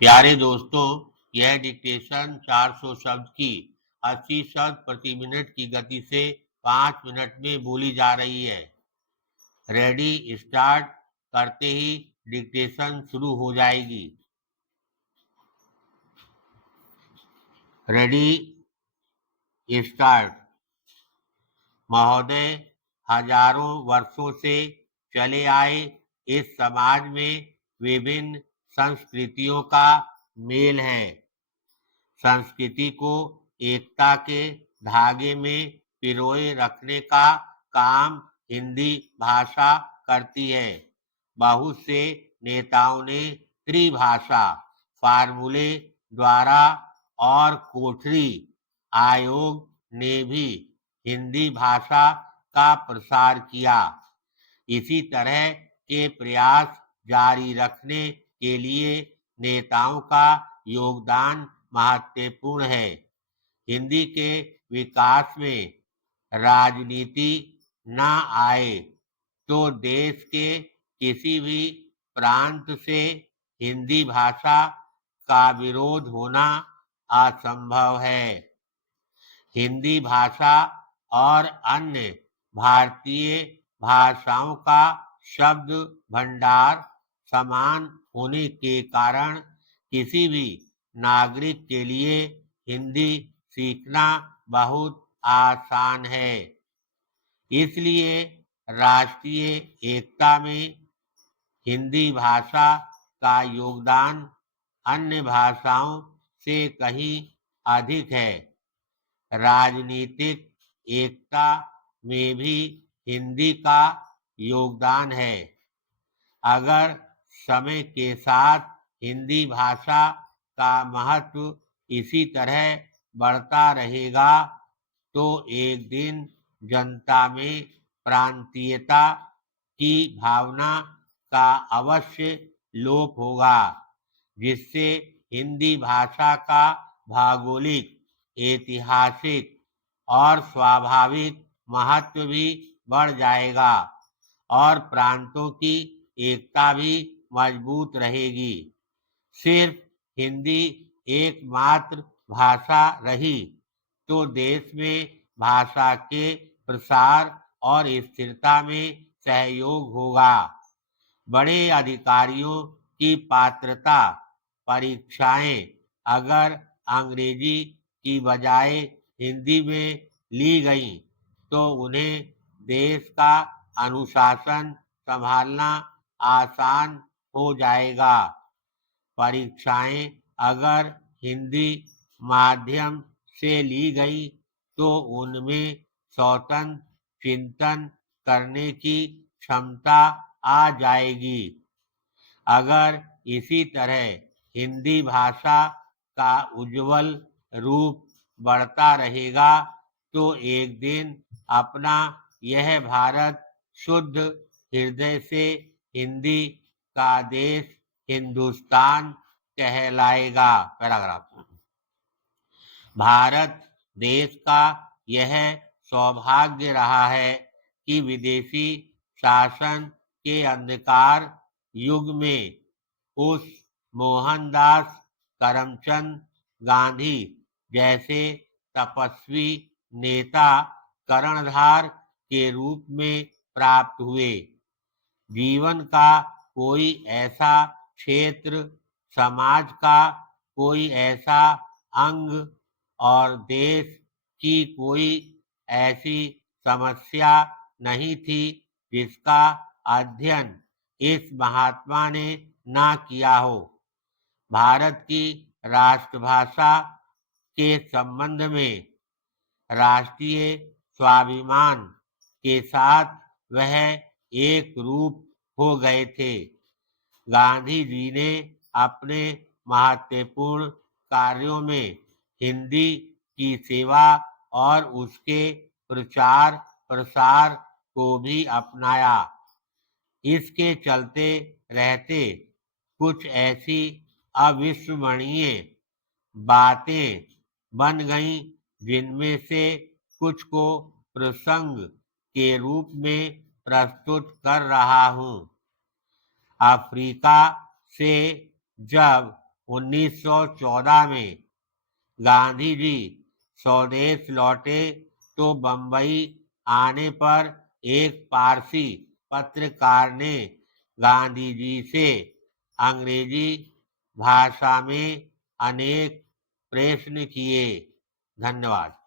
प्यारे दोस्तों, यह डिक्टेशन 400 शब्द की 80 शब्द प्रति मिनट की गति से 5 मिनट में बोली जा रही है। रेडी स्टार्ट करते ही डिक्टेशन शुरू हो जाएगी। Ready start. महोदय, हजारों वर्षों से चले आए इस समाज में विभिन्न संस्कृतियों का मेल है। संस्कृति को एकता के धागे में पिरोए रखने का काम हिंदी भाषा करती है। बहुत से नेताओं ने त्रिभाषा फार्मूले द्वारा और कोठरी आयोग ने भी हिंदी भाषा का प्रसार किया। इसी तरह के प्रयास जारी रखने के लिए नेताओं का योगदान महत्वपूर्ण है। हिंदी के विकास में राजनीति न आए तो देश के किसी भी प्रांत से हिंदी भाषा का विरोध होना असंभव है। हिंदी भाषा और अन्य भारतीय भाषाओं का शब्द भंडार समान होने के कारण किसी भी नागरिक के लिए हिंदी सीखना बहुत आसान है। इसलिए राष्ट्रीय एकता में हिंदी भाषा का योगदान अन्य भाषाओं से कहीं अधिक है। राजनीतिक एकता में भी हिंदी का योगदान है। अगर समय के साथ हिंदी भाषा का महत्व इसी तरह बढ़ता रहेगा तो एक दिन जनता में प्रांतीयता की भावना का अवश्य लोप होगा, जिससे हिंदी भाषा का भौगोलिक, ऐतिहासिक और स्वाभाविक महत्व भी बढ़ जाएगा और प्रांतों की एकता भी मजबूत रहेगी। सिर्फ हिंदी एकमात्र भाषा रही तो देश में भाषा के प्रसार और स्थिरता में सहयोग होगा। बड़े अधिकारियों की पात्रता परीक्षाएं अगर अंग्रेजी की बजाय हिंदी में ली गईं तो उन्हें देश का अनुशासन संभालना आसान हो जाएगा। परीक्षाएं अगर हिंदी माध्यम से ली गई तो उनमें स्वतंत्र चिंतन करने की क्षमता आ जाएगी। अगर इसी तरह हिंदी भाषा का उज्जवल रूप बढ़ता रहेगा तो एक दिन अपना यह भारत शुद्ध हृदय से हिंदी का देश हिंदुस्तान कहलाएगा। पैराग्राफ। भारत देश का यह सौभाग्य रहा है कि विदेशी शासन के अंधकार युग में उस मोहनदास करमचंद गांधी जैसे तपस्वी नेता कर्णधार के रूप में प्राप्त हुए। जीवन का कोई ऐसा क्षेत्र, समाज का कोई ऐसा अंग और देश की कोई ऐसी समस्या नहीं थी जिसका अध्ययन इस महात्मा ने ना किया हो। भारत की राष्ट्रभाषा के संबंध में राष्ट्रीय स्वाभिमान के साथ वह एक रूप हो गए थे। गांधी जी ने अपने महत्वपूर्ण कार्यों में हिंदी की सेवा और उसके प्रचार प्रसार को भी अपनाया। इसके चलते रहते कुछ ऐसी अविस्मरणीय बातें बन गईं जिनमें से कुछ को प्रसंग के रूप में प्रस्तुत कर रहा हूँ। अफ्रीका से जब 1914 में गांधी जी स्वदेश लौटे तो बंबई आने पर एक पारसी पत्रकार ने गांधी जी से अंग्रेजी भाषा में अनेक प्रश्न किए। धन्यवाद।